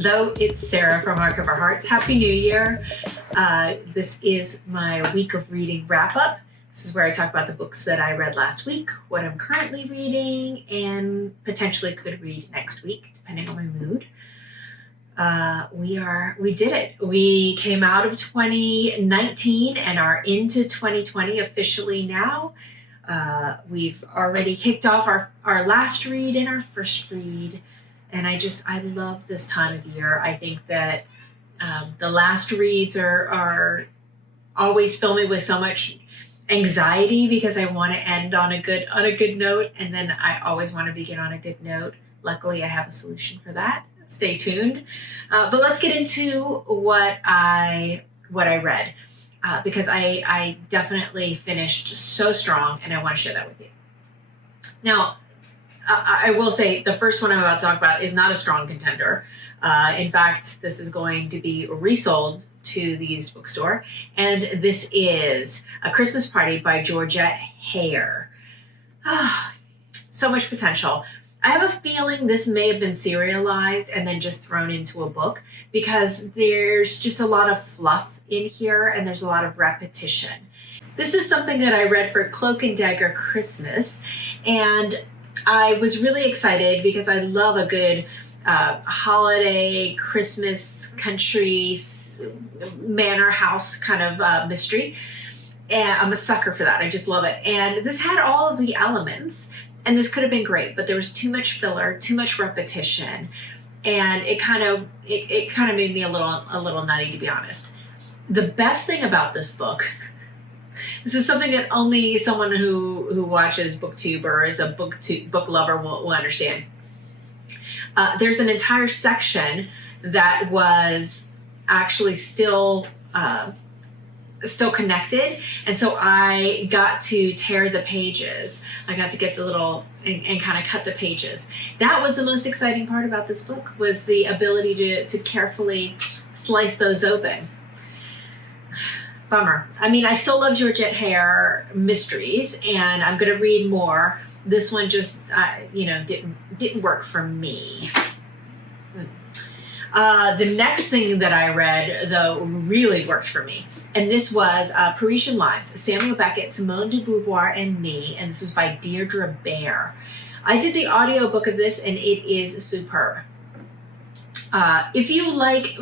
Hello, it's Sarah from Hardcover Hearts. Happy New Year. This is my week of reading wrap-up. This is where I talk about the books that I read last week, what I'm currently reading, and potentially could read next week, depending on my mood. We did it. We came out of 2019 and are into 2020 officially now. We've already kicked off our last read and our first read. And I love this time of year. I think that the last reads are always fill me with so much anxiety because I want to end on a good note, and then I always want to begin on a good note. Luckily, I have a solution for that. Stay tuned. But let's get into what I read because I definitely finished so strong, and I want to share that with you. Now, I will say the first one I'm about to talk about is not a strong contender. In fact, this is going to be resold to the used bookstore. And this is A Christmas Party by Georgette Hare. So much potential. I have a feeling this may have been serialized and then just thrown into a book because there's just a lot of fluff in here and there's a lot of repetition. This is something that I read for CloakandDaggerChristmas, and I was really excited because I love a good holiday, Christmas, country, manor house kind of mystery. And I'm a sucker for that. I just love it. And this had all of the elements, and this could have been great, but there was too much filler, too much repetition, and it kind of made me a little nutty, to be honest. The best thing about this book, this is something that only someone who watches BookTube or is a book lover will understand. There's an entire section that was actually still connected, and so I got to tear the pages. I got to get the little and kind of cut the pages. That was the most exciting part about this book, was the ability to carefully slice those open. Bummer. I mean, I still love Georgette Hare mysteries, and I'm going to read more. This one just, didn't work for me. The next thing that I read, though, really worked for me, and this was Parisian Lives, Samuel Beckett, Simone de Beauvoir, and me, and this was by Deirdre Bair. I did the audiobook of this, and it is superb. If you like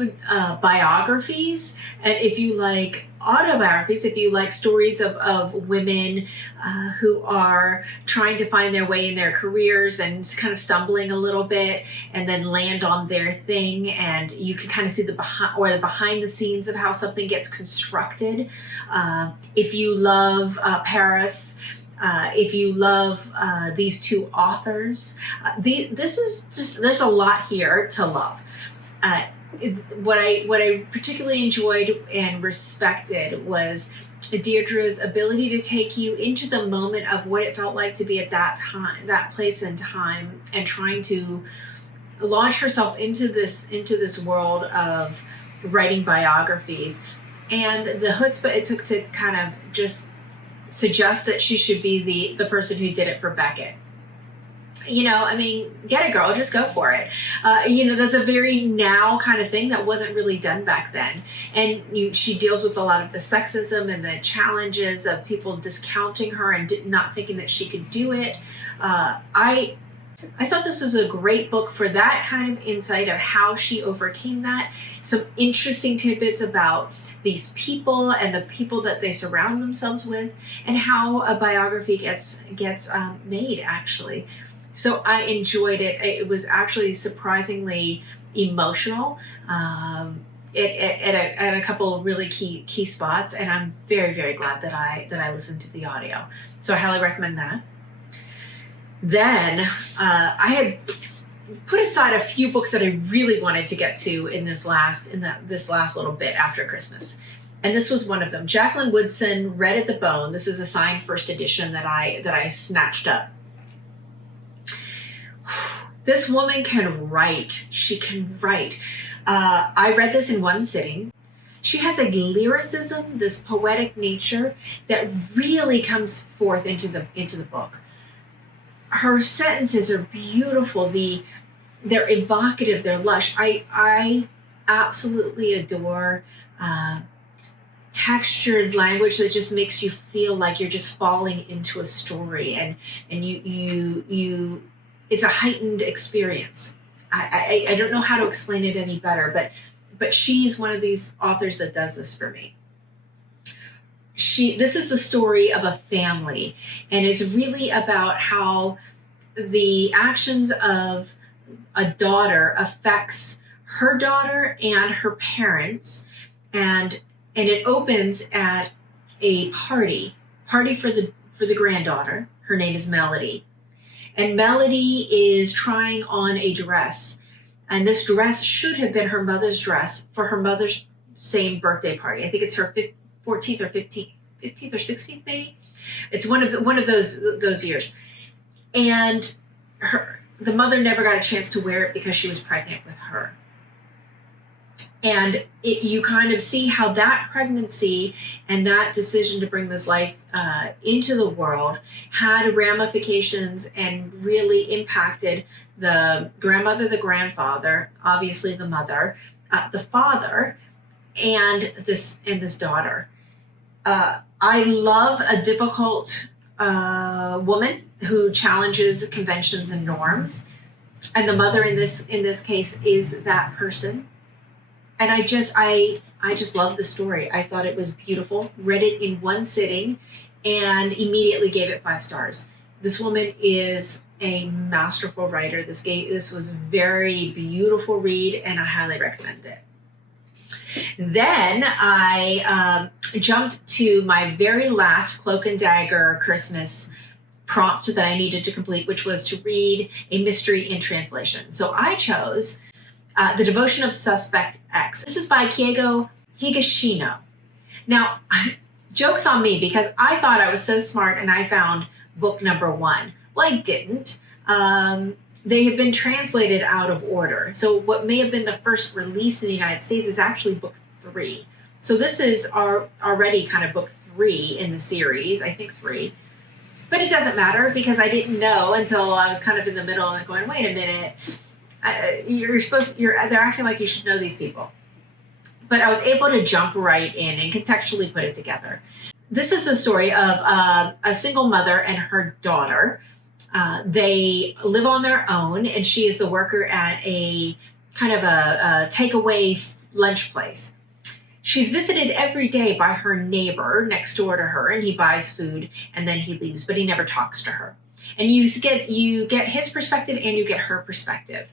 biographies, and if you like autobiographies, if you like stories of women who are trying to find their way in their careers and kind of stumbling a little bit and then land on their thing, and you can kind of see the behind the scenes of how something gets constructed. If you love Paris, if you love these two authors, this is just, there's a lot here to love. What I particularly enjoyed and respected was Deirdre's ability to take you into the moment of what it felt like to be at that time, that place and time, and trying to launch herself into this world of writing biographies, and the chutzpah it took to kind of just suggest that she should be the person who did it for Beckett. Get it, girl, just go for it. That's a very now kind of thing that wasn't really done back then. And she deals with a lot of the sexism and the challenges of people discounting her and not thinking that she could do it. I thought this was a great book for that kind of insight of how she overcame that. Some interesting tidbits about these people and the people that they surround themselves with, and how a biography gets made, actually. So I enjoyed it. It was actually surprisingly emotional at a couple of really key spots, and I'm very, very glad that I listened to the audio. So I highly recommend that. Then I had put aside a few books that I really wanted to get to in this last little bit after Christmas. And this was one of them. Jacqueline Woodson, Red at the Bone. This is a signed first edition that I snatched up. This woman can write. She can write. I read this in one sitting. She has a lyricism, this poetic nature that really comes forth into the book. Her sentences are beautiful. The they're evocative, they're lush. I absolutely adore textured language that just makes you feel like you're just falling into a story, and you it's a heightened experience. I don't know how to explain it any better, but she's one of these authors that does this for me. This is the story of a family, and it's really about how the actions of a daughter affects her daughter and her parents, and it opens at a party for the granddaughter. Her name is Melody, and Melody is trying on a dress, and this dress should have been her mother's dress for her mother's same birthday party. I think it's her 14th or 15th or 16th, maybe. It's one of those years, and the mother never got a chance to wear it because she was pregnant with her. And you kind of see how that pregnancy and that decision to bring this life into the world had ramifications and really impacted the grandmother, the grandfather, obviously the mother, the father, and this daughter. I love a difficult woman who challenges conventions and norms, and the mother in this case is that person. And I just loved the story. I thought it was beautiful. Read it in one sitting and immediately gave it 5 stars. This woman is a masterful writer. This was a very beautiful read, and I highly recommend it. Then I jumped to my very last Cloak and Dagger Christmas prompt that I needed to complete, which was to read a mystery in translation. So I chose The Devotion of Suspect X. This is by Keigo Higashino. Now, joke's on me, because I thought I was so smart and I found book number 1. Well, I didn't. They have been translated out of order. So what may have been the first release in the United States is actually book 3. So this is already kind of book 3 in the series, I think 3. But it doesn't matter, because I didn't know until I was kind of in the middle and going, wait a minute. They're acting like you should know these people. But I was able to jump right in and contextually put it together. This is the story of a single mother and her daughter. They live on their own, and she is the worker at a kind of a takeaway lunch place. She's visited every day by her neighbor next door to her, and he buys food and then he leaves, but he never talks to her. And you get his perspective and you get her perspective.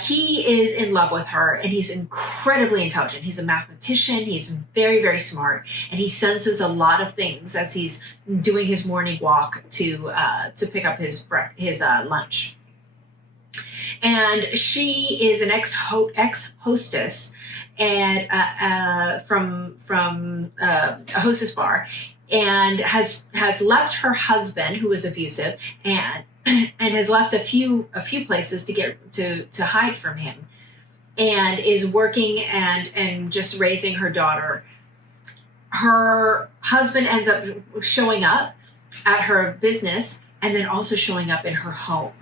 He is in love with her, and he's incredibly intelligent. He's a mathematician. He's very, very smart, and he senses a lot of things as he's doing his morning walk to pick up his lunch. And she is an ex-hostess and from a hostess bar, and has left her husband, who was abusive, and has left a few places to get to hide from him, and is working and just raising her daughter. Her husband ends up showing up at her business and then also showing up in her home,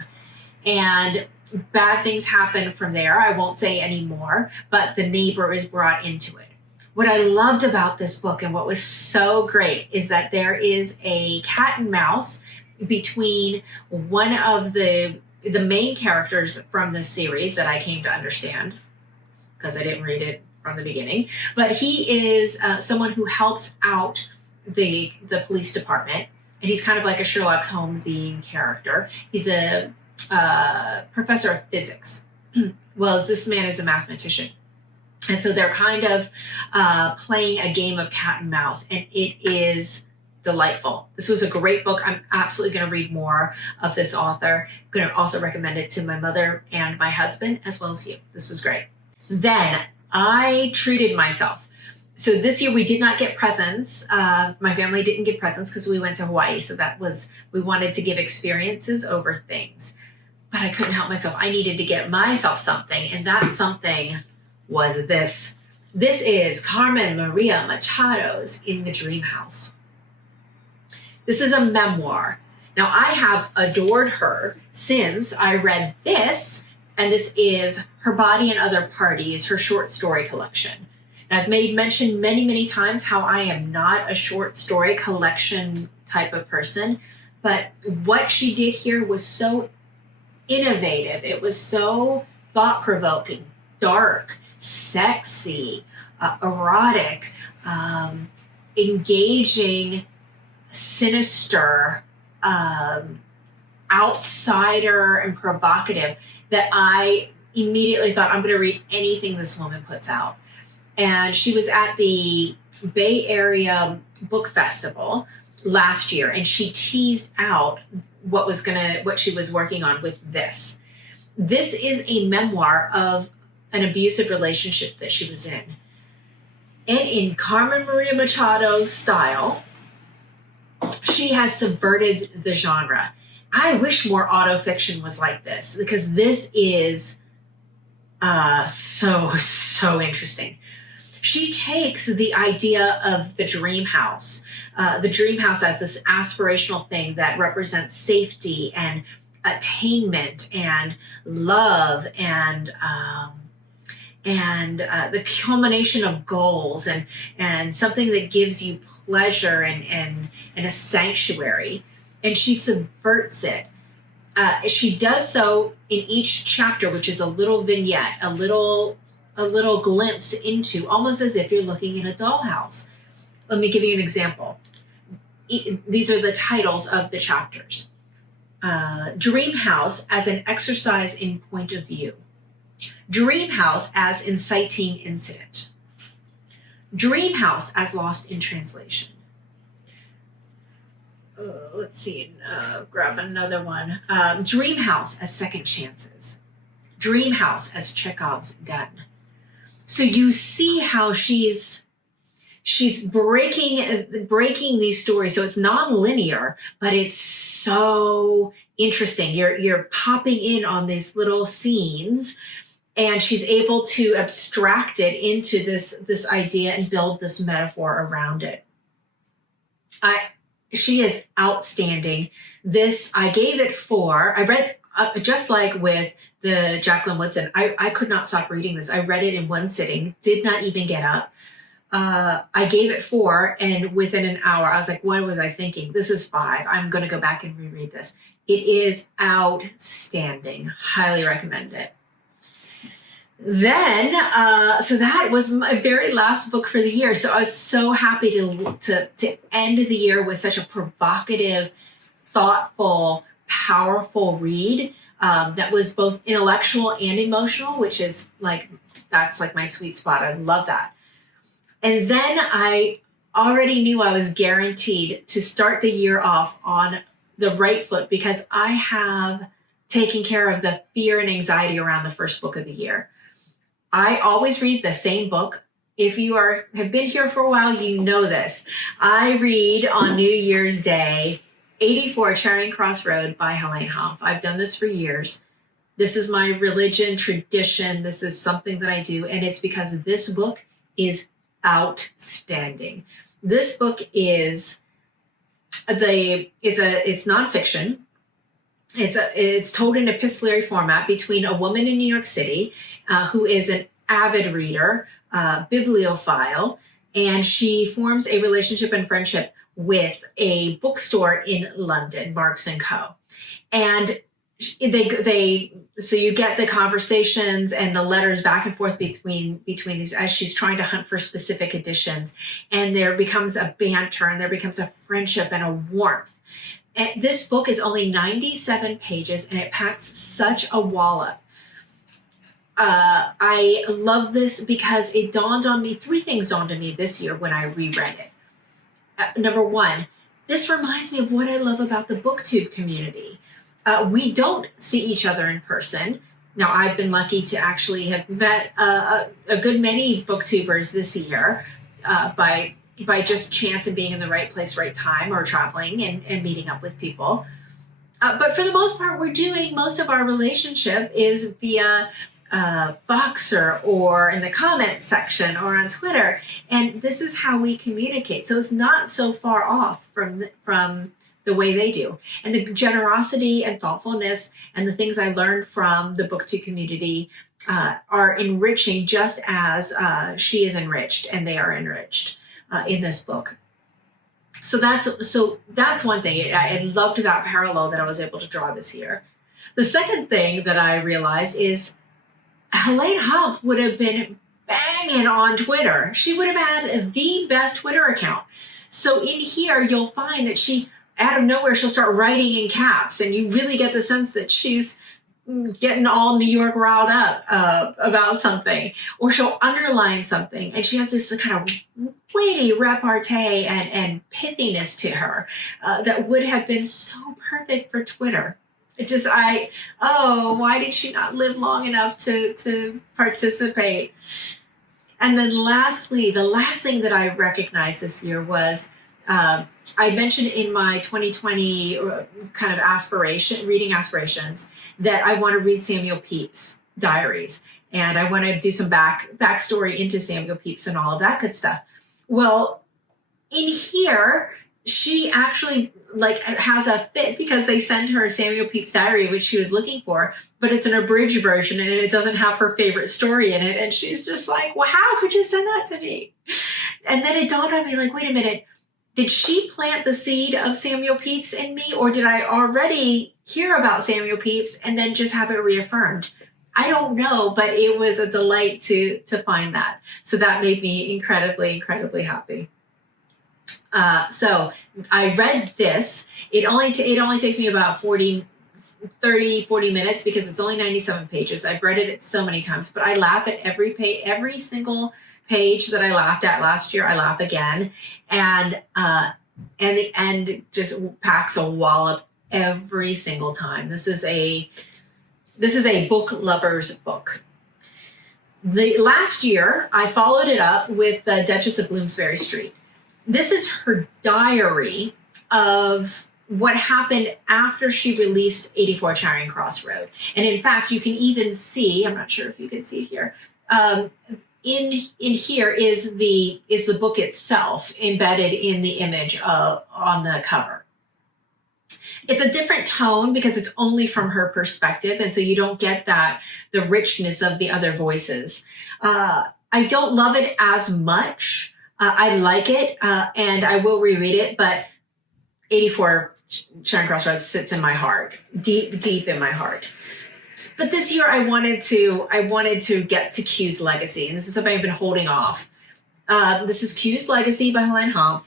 and bad things happen from there. I won't say any more, but the neighbor is brought into it. What I loved about this book and what was so great is that there is a cat and mouse between one of the main characters from this series that I came to understand, because I didn't read it from the beginning, but he is someone who helps out the police department, and he's kind of like a Sherlock Holmesian character. He's a professor of physics, well, as this man is a mathematician. And so they're kind of playing a game of cat and mouse, and it is delightful. This was a great book. I'm absolutely going to read more of this author. I'm going to also recommend it to my mother and my husband, as well as you. This was great. Then I treated myself. So this year we did not get presents. My family didn't get presents because we went to Hawaii. So we wanted to give experiences over things. But I couldn't help myself. I needed to get myself something, and that something was this. This is Carmen Maria Machado's In the Dream House. This is a memoir. Now, I have adored her since I read this And this is Her Body and Other Parties, her short story collection. And I've made mention many, many times how I am not a short story collection type of person, but what she did here was so innovative. It was so thought-provoking, dark, sexy, erotic, engaging, sinister, outsider, and provocative, that I immediately thought, I'm going to read anything this woman puts out. And she was at the Bay Area Book Festival last year, and she teased out what she was working on with this. This is a memoir of an abusive relationship that she was in. And in Carmen Maria Machado style, she has subverted the genre. I wish more autofiction was like this, because this is so interesting. She takes the idea of the dream house as this aspirational thing that represents safety and attainment and love and the culmination of goals and something that gives you pleasure and a sanctuary. And she subverts it. She does so in each chapter, which is a little vignette, a little glimpse into, almost as if you're looking in a dollhouse. Let me give you an example. These are the titles of the chapters. Dream House as an exercise in point of view. Dream House as inciting incident. Dream House as lost in translation. Let's see, grab another one. Dream House as second chances. Dream House as Chekhov's gun. So you see how she's breaking these stories. So it's non-linear, but it's so interesting. You're popping in on these little scenes, and she's able to abstract it into this idea and build this metaphor around it. She is outstanding. This, I gave it 4. I read, just like with the Jacqueline Woodson, I could not stop reading this. I read it in one sitting, did not even get up. I gave it 4, and within an hour, I was like, what was I thinking? This is 5. I'm going to go back and reread this. It is outstanding. Highly recommend it. Then, so that was my very last book for the year. So I was so happy to end the year with such a provocative, thoughtful, powerful read that was both intellectual and emotional, which is that's my sweet spot. I love that. And then I already knew I was guaranteed to start the year off on the right foot, because I have taken care of the fear and anxiety around the first book of the year. I always read the same book. If you have been here for a while, you know this. I read on New Year's Day 84 Charing Cross Road by Helene Hanff. I've done this for years. This is my religion, tradition. This is something that I do, and it's because this book is outstanding. This book is it's nonfiction. It's told in epistolary format between a woman in New York City who is an avid reader, bibliophile, and she forms a relationship and friendship with a bookstore in London, Marks & Co. And so you get the conversations and the letters back and forth between these as she's trying to hunt for specific editions, and there becomes a banter and there becomes a friendship and a warmth. And this book is only 97 pages, and it packs such a wallop. I love this because it dawned on me, 3 things dawned on me this year when I reread it. Number 1, this reminds me of what I love about the BookTube community. We don't see each other in person. Now, I've been lucky to actually have met a good many booktubers this year by just chance of being in the right place, right time, or traveling and meeting up with people. But for the most part, most of our relationship is via Voxer or in the comments section or on Twitter. And this is how we communicate. So it's not so far off from the way they do. And the generosity and thoughtfulness and the things I learned from the BookTube community are enriching, just as she is enriched and they are enriched in this book. So that's one thing. I loved that parallel that I was able to draw this year. The second thing that I realized is Helene Huff would have been banging on Twitter. She would have had the best Twitter account. So in here, you'll find that she, out of nowhere, she'll start writing in caps, and you really get the sense that she's getting all New York riled up about something, or she'll underline something, and she has this kind of witty repartee and pithiness to her that would have been so perfect for Twitter. Why did she not live long enough to participate? And then lastly, the last thing that I recognized this year was, I mentioned in my 2020 kind of reading aspirations, that I want to read Samuel Pepys' diaries. And I want to do some backstory into Samuel Pepys and all of that good stuff. Well, in here, she actually has a fit because they send her Samuel Pepys' diary, which she was looking for, but it's an abridged version and it doesn't have her favorite story in it. And she's just like, well, how could you send that to me? And then it dawned on me, like, wait a minute, did she plant the seed of Samuel Pepys in me, or did I already hear about Samuel Pepys and then just have it reaffirmed? I don't know, but it was a delight to find that. So that made me incredibly, incredibly happy. So I read this. It only takes me about 40 minutes because it's only 97 pages. I've read it so many times, but I laugh at every single page that I laughed at last year. I laugh again, and the end just packs a wallop every single time. This is a book lover's book. The last year, I followed it up with the Duchess of Bloomsbury Street. This is her diary of what happened after she released 84 Charing Cross Road. And in fact, you can even see, I'm not sure if you can see here, in here is the book itself embedded in the image on the cover. It's a different tone because it's only from her perspective, and so you don't get the richness of the other voices. I don't love it as much. I like it, and I will reread it, but 84 Charing Cross Road sits in my heart, deep, deep in my heart. But this year I wanted to get to Q's Legacy, and this is something I've been holding off. This is Q's Legacy by Helene Huff.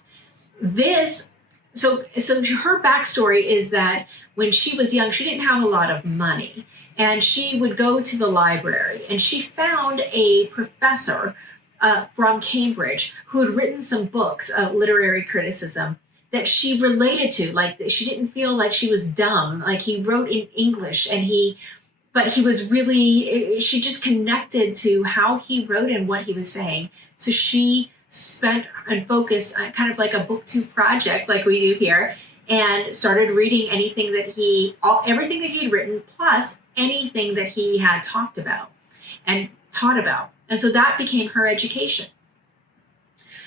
So her backstory is that when she was young, she didn't have a lot of money, and she would go to the library, and she found a professor from Cambridge who had written some books of literary criticism that she related to. Like, she didn't feel like she was dumb. Like, he wrote in English, but he was really, she just connected to how he wrote and what he was saying. So she spent and focused on kind of like a BookTube project like we do here, and started reading everything that he had written, plus anything that he had talked about and taught about. And so that became her education.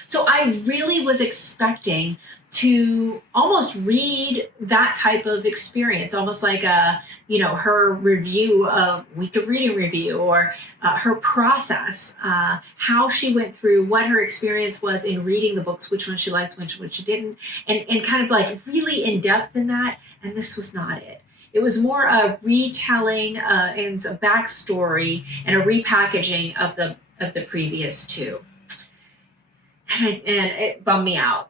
So I really was expecting to almost read that type of experience, almost like her review of Week of Reading Review, or her process, how she went through, what her experience was in reading the books, which ones she liked, which ones she didn't, and kind of like really in depth in that. And this was not it. It was more a retelling and a backstory and a repackaging of the previous two, and it bummed me out.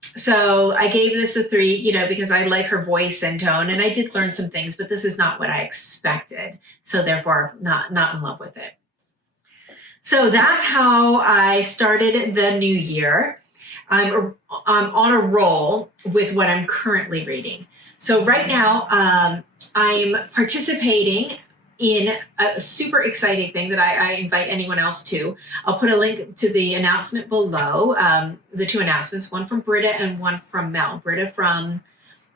So I gave this a 3, because I like her voice and tone, and I did learn some things, but this is not what I expected. So therefore, not in love with it. So that's how I started the new year. I'm on a roll with what I'm currently reading. So right now, I'm participating in a super exciting thing that I invite anyone else to. I'll put a link to the announcement below, the 2 announcements, one from Britta and one from Mel. Britta from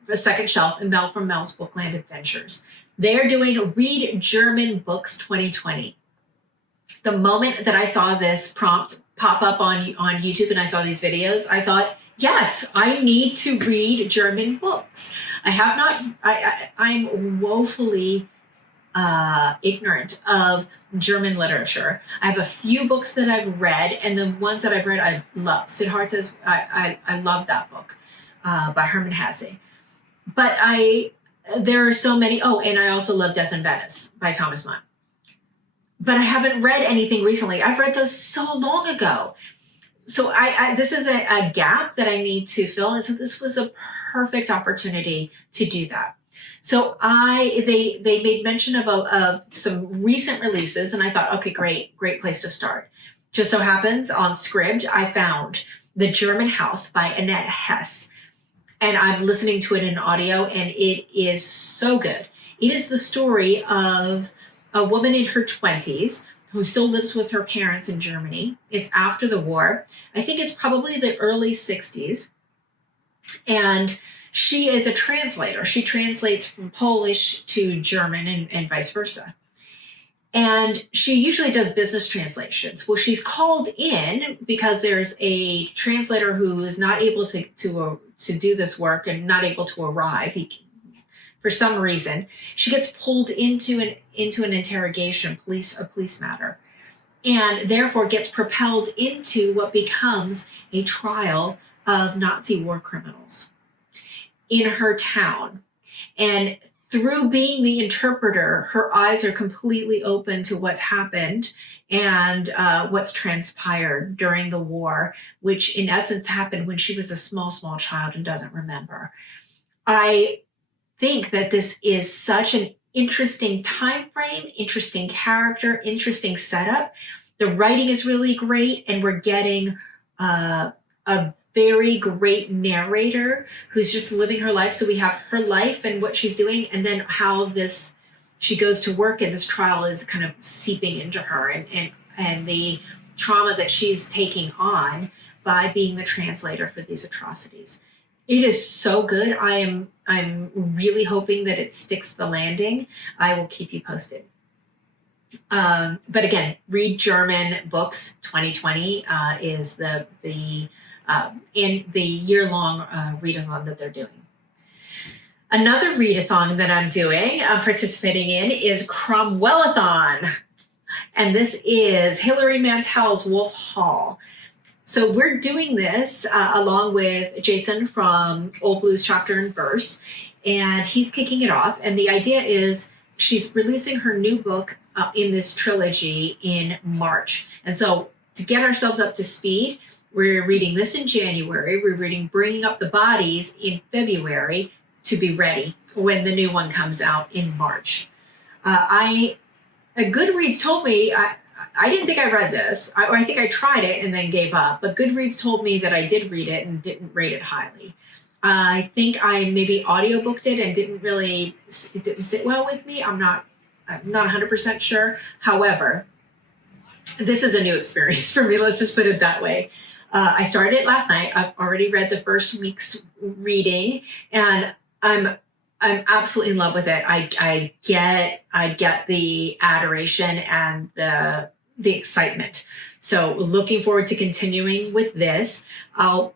The Second Shelf and Mel from Mel's Bookland Adventures. They're doing Read German Books 2020. The moment that I saw this prompt pop up on YouTube and I saw these videos, I thought, Yes, I need to read German books. I have not, I'm woefully ignorant of German literature. I have a few books that I've read, and the ones that I've read, I love. Siddhartha's, I love that book by Hermann Hesse. But there are so many. Oh, and I also love Death in Venice by Thomas Mann. But I haven't read anything recently. I've read those so long ago. So this is a gap that I need to fill. And so this was a perfect opportunity to do that. So they made mention of some recent releases, and I thought, okay, great place to start. Just so happens on Scribd, I found The German House by Annette Hess. And I'm listening to it in audio, and it is so good. It is the story of a woman in her 20s who still lives with her parents in Germany. It's after the war. I think it's probably the early 60s. And she is a translator. She translates from Polish to German and vice versa. And she usually does business translations. Well, she's called in because there's a translator who is not able to do this work and not able to arrive. For some reason, she gets pulled into an interrogation, a police matter, and therefore gets propelled into what becomes a trial of Nazi war criminals in her town. And through being the interpreter, her eyes are completely open to what's happened and what's transpired during the war, which in essence happened when she was a small child and doesn't remember. I think that this is such an interesting time frame, interesting character, interesting setup. The writing is really great, and we're getting a very great narrator who's just living her life. So we have her life and what she's doing, and then how she goes to work, and this trial is kind of seeping into her, and the trauma that she's taking on by being the translator for these atrocities. It is so good. I'm really hoping that it sticks the landing. I will keep you posted. But again, read German books 2020 is in the year-long read-along that they're doing. Another readathon that I'm participating in is Cromwellathon. And this is Hilary Mantel's Wolf Hall. So we're doing this along with Jason from Old Blues Chapter and Verse, and he's kicking it off. And the idea is she's releasing her new book in this trilogy in March. And so to get ourselves up to speed, we're reading this in January. We're reading Bringing Up the Bodies in February to be ready when the new one comes out in March. Goodreads told me, I didn't think I read this. I think I tried it and then gave up. But Goodreads told me that I did read it and didn't rate it highly. I think I maybe audiobooked it and it didn't sit well with me. I'm not 100% sure. However, this is a new experience for me. Let's just put it that way. I started it last night. I've already read the first week's reading, and I'm absolutely in love with it. I get the adoration and the excitement. So looking forward to continuing with this. I'll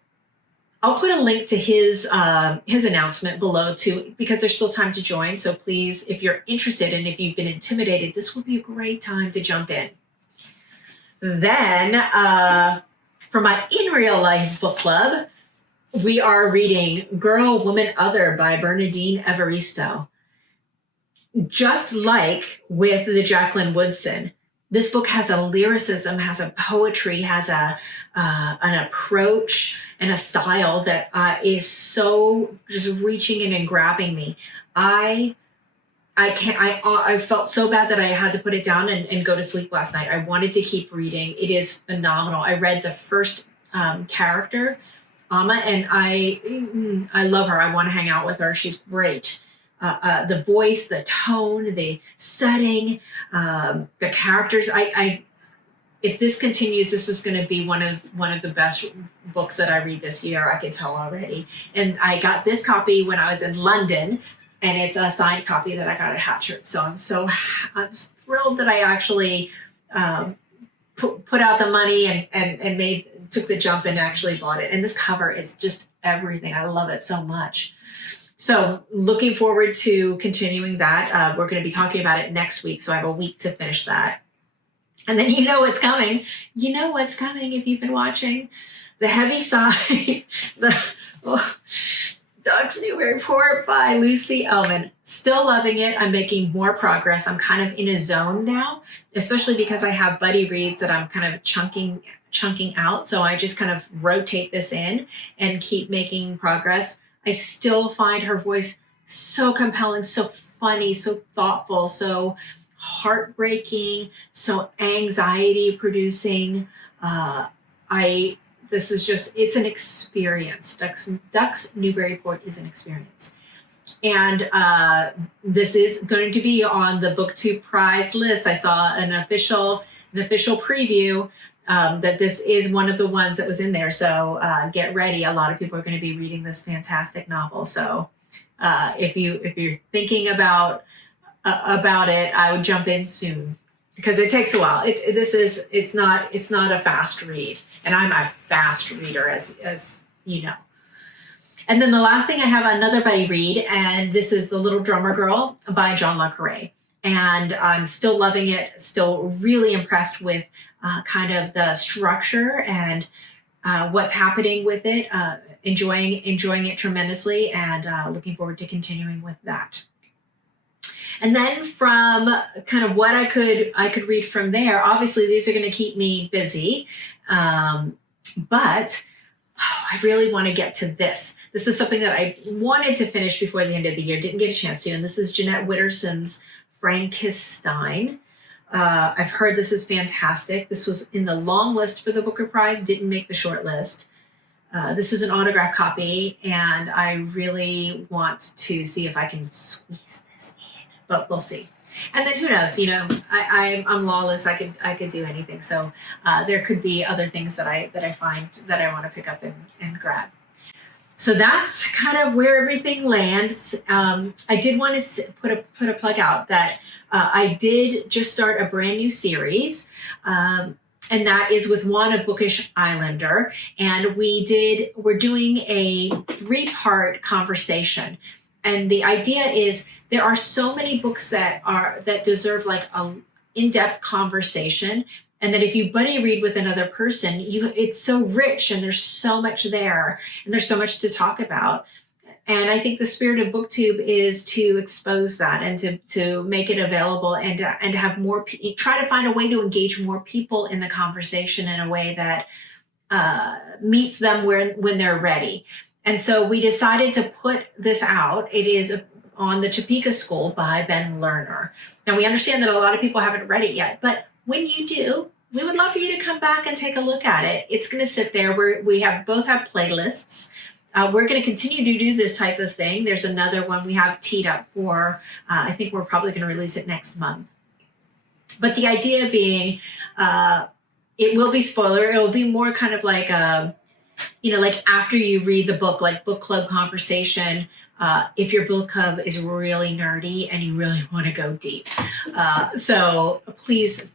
put a link to his announcement below too, because there's still time to join. So please, if you're interested and if you've been intimidated, this would be a great time to jump in. Then for my in real life book club, we are reading Girl, Woman, Other by Bernardine Evaristo. Just like with the Jacqueline Woodson, this book has a lyricism, has a poetry, has an approach and a style that is so just reaching in and grabbing me. I felt so bad that I had to put it down and go to sleep last night. I wanted to keep reading. It is phenomenal. I read the first character, Amma, and I love her. I want to hang out with her. She's great. The voice, the tone, the setting, the characters. If this continues, this is going to be one of the best books that I read this year. I can tell already. And I got this copy when I was in London, and it's a signed copy that I got at Hatchard. So I'm thrilled that I actually put out the money and made took the jump and actually bought it. And this cover is just everything. I love it so much. So looking forward to continuing that. We're going to be talking about it next week, so I have a week to finish that. And then you know what's coming. You know what's coming if you've been watching. The Heaviside, Doug's Newbury Port by Lucy Ellman. Still loving it. I'm making more progress. I'm kind of in a zone now, especially because I have buddy reads that I'm kind of chunking out. So I just kind of rotate this in and keep making progress. I still find her voice so compelling, so funny, so thoughtful, so heartbreaking, so anxiety producing. This is just, it's an experience. Ducks Newbury Port is an experience. And this is going to be on the BookTube prize list. I saw an official preview that this is one of the ones that was in there. So get ready. A lot of people are going to be reading this fantastic novel. So if you're thinking about it, I would jump in soon because it takes a while. It's not a fast read, and I'm a fast reader, as you know. And then the last thing, I have another buddy read, and this is The Little Drummer Girl by John Le Carre. And I'm still loving it, still really impressed with kind of the structure and what's happening with it, enjoying it tremendously, and looking forward to continuing with that. And then from kind of what I could read from there, obviously these are going to keep me busy, but I really want to get to this. This is something that I wanted to finish before the end of the year, didn't get a chance to, and this is Jeanette Witterson's Frankenstein. I've heard this is fantastic. This was in the long list for the Booker Prize, didn't make the short list. This is an autograph copy, and I really want to see if I can squeeze this in, but we'll see. And then who knows? You know, I'm lawless. I could do anything. So there could be other things that I find that I want to pick up and grab. So that's kind of where everything lands. I did want to put a plug out that I did just start a brand new series, and that is with one of Bookish Islander, and we're doing a 3-part conversation, and the idea is there are so many books that deserve like a in-depth conversation. And that if you buddy read with another person, it's so rich and there's so much there and there's so much to talk about. And I think the spirit of BookTube is to expose that and to make it available and to have more, try to find a way to engage more people in the conversation in a way that meets them when they're ready. And so we decided to put this out. It is on the Topeka School by Ben Lerner. Now we understand that a lot of people haven't read it yet, but when you do, we would love for you to come back and take a look at it. It's going to sit there. We both have playlists. We're going to continue to do this type of thing. There's another one we have teed up for. I think we're probably going to release it next month. But the idea being, it will be spoiler. It will be more kind of like like after you read the book, like book club conversation. If your book club is really nerdy and you really want to go deep. So please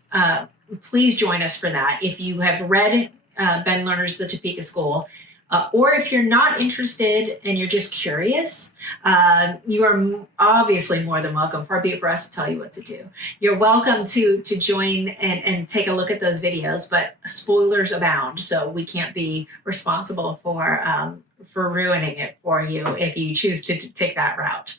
join us for that. If you have read Ben Lerner's The Topeka School, or if you're not interested and you're just curious, you are obviously more than welcome. Far be it for us to tell you what to do. You're welcome to join and take a look at those videos, but spoilers abound, so we can't be responsible for ruining it for you if you choose to take that route.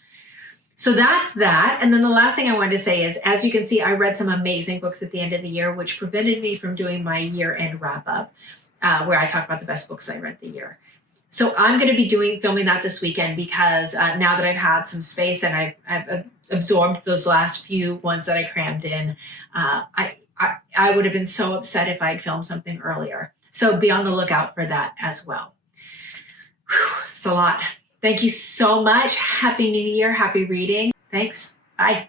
So that's that. And then the last thing I wanted to say is, as you can see, I read some amazing books at the end of the year, which prevented me from doing my year-end wrap-up, where I talk about the best books I read the year. So I'm going to be filming that this weekend because now that I've had some space and I've absorbed those last few ones that I crammed in, I would have been so upset if I had filmed something earlier. So be on the lookout for that as well. Whew, it's a lot. Thank you so much. Happy New Year. Happy reading. Thanks. Bye.